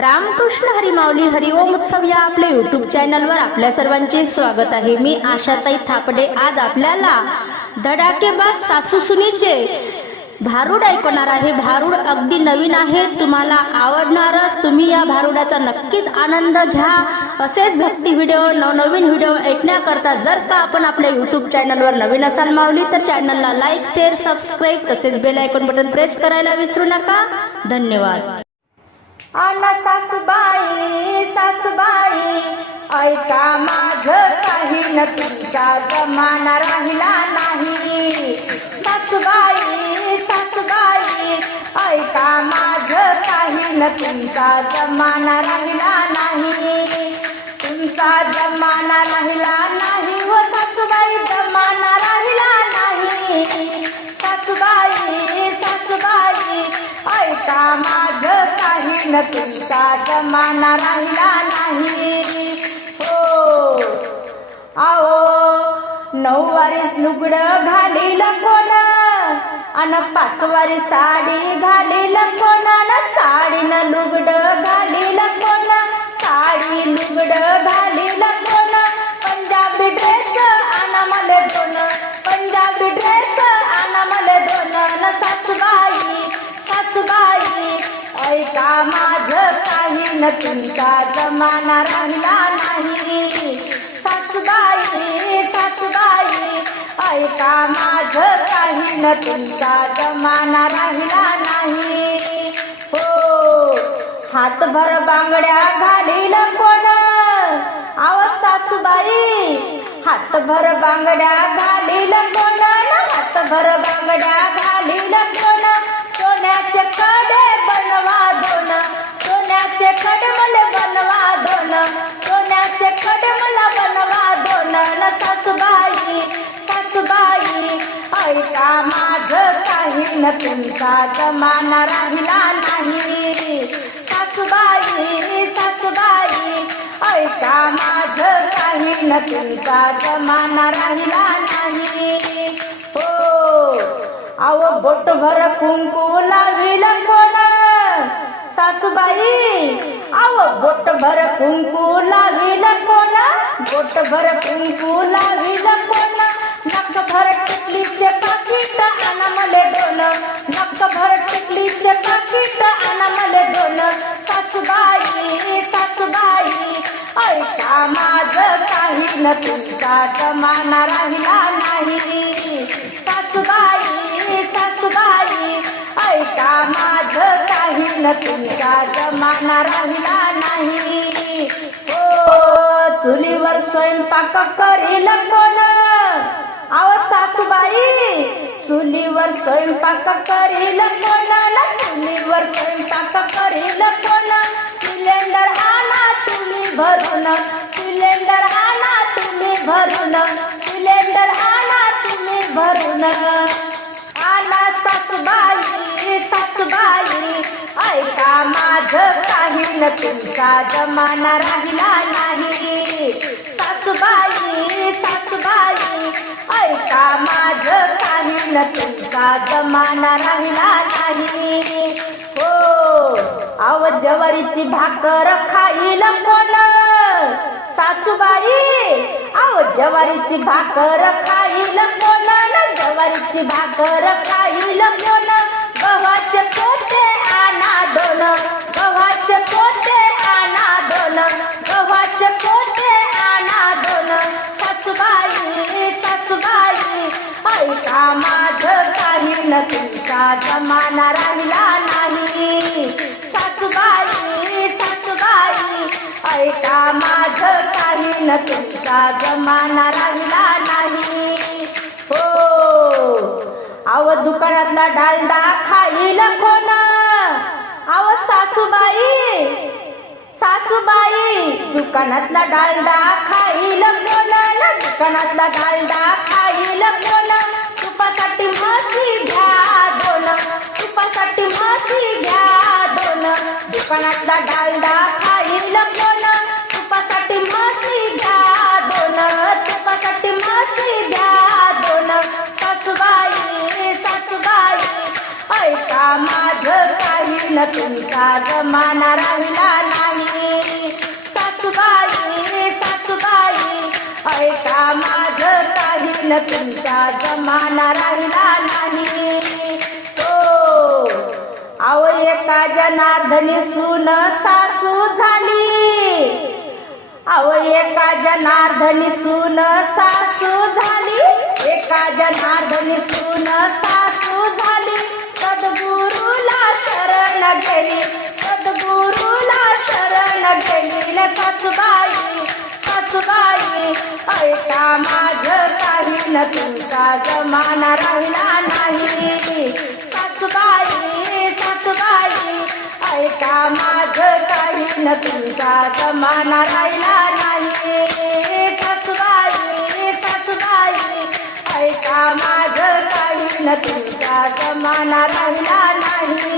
रामकृष्ण हरिमावली हरिओम उत्सव या आपल्या युट्यूब चॅनलवर आपल्या सर्वांचे स्वागत आहे. मी आशाताई थापडे. आज आपल्याला धडाकेबाज सासू सुनीचे भारूड ऐकवणार आहे. भारूड अगदी नवीन आहे. तुम्हाला आवडणारच तुम्ही या भारुडाचा नक्कीच आनंद घ्या. असेच भक्ती व्हिडिओ नवनवीन व्हिडिओ ऐकण्याकरता जर का आपण आपल्या युट्यूब चॅनलवर नवीन असाल मावली तर चॅनलला लाईक शेअर सबस्क्राईब तसेच बेल आयकॉन बटन प्रेस करायला विसरू नका. धन्यवाद. आला सासूबाई सासूबाई ऐका माझ काही न तुमचा जमाना राहिला नाही. सासूबाई सासूबाई ऐका माझ काही न तुमचा जमाना राहिला नाही. तुमचा जमाना राहिला नाही. व सासूबाई न तुमचा जमाना राहिला नाही. हो. आओ नऊवारी लुगड घालील कोण? अन पाचवारी साडी साडी घालील कोण? न साडीनं लुगड घालील कोण? साडी लुगड घालील कोण? पंजाबी ड्रेस आना मले दोन. पंजाबी ड्रेस आना मले दोन. न सासूबाई सासूबाई ऐका माझ काही न तुमचा जमाना राहिला नाही. सासूबाई सासूबाई ऐका माझ काही न तुमचा जमाना राहिला नाही. हो हातभर बांगड्या घालील कोण? आव सासूबाई हातभर बांगड्या घालील कोण? हातभर बांगड्या घालील कोण? सोन्याचे कडे का माझ काही न तुमचा जमाना राहिला नाही. सासूबाई सासूबाई ऐका माझ काही न तुमचा जमाना राहिला नाही. हो आव बोटभर कुंकू लाविल कोण? सासूबाई आव बोटभर कुंकू लाविल कोण? बोटभर कुंकू लाविल कोण? टिकलीचे पाकिट आणा मले दोन सासूबाई सासूबाई ऐका माझ काही न तुमचा जमाना राहिला नाही. सासूबाई सासूबाई ऐका माझ काही न तुमचा जमाना राहिला नाही. हो चुलीवर स्वयंपाक करील कोण? आव सासूबाई चुलीवर स्वयंपाक करील कोणाला? चुलीवर स्वयंपाक करील कोण सिलेंडर आणा तुम्ही भरून. सिलेंडर आणा तुम्ही भरून. सिलेंडर आणा तुम्ही भरून. आला सासूबाई सासूबाई. ऐका माझ काही न तुमचा जमाना राहिला ना काही तुमचा जमाना राहिला नाही. हो आव जवारीची भाकर खाईल कोण? सासूबाई आव जवारीची भाकर खाईल कोण? न जवारीची भाकर खाईल कोण? तुमचा जमाना राहिला नाही. सासूबाई सासूबाई ऐका माझ काही. न तुमचा जमाना राहिला नाही. हो. आव दुकानातला डालडा खाईल कोण? आव सासूबाई सासूबाई दुकानातला डालडा खाईल कोण? दुकानातला डालडा खाईल कोण? तुपासाठी म्हशी घ्या पणातला डालडा खाईल कोण तुपासाठी मासी घ्या दोन. तुपासाठी मासी द्या दोन. सासूबाई सासूबाई ऐका माझ काही. न तुमचा जमाना राहिला नाही. सासूबाई सासूबाई ऐका माझ काही. न तुमचा जमाना राहिला नाही. एका जनार्दनी सून सासू झाली. अव एका जनार्दनी सून सासू झाली. एका जनार्दनी सून सासू झाली. सद्गुरुला शरण गेली. सद्गुरुला शरण गेली न सासूबाई. सासूबाई ऐका माझ काही न तुमचा जमाना राहिला नाही. प्रश्न तुमचा जमाना राहिला नाही. सासूबाई सासूबाई ऐका माझ काही. न तुमचा जमाना राहिला नाही.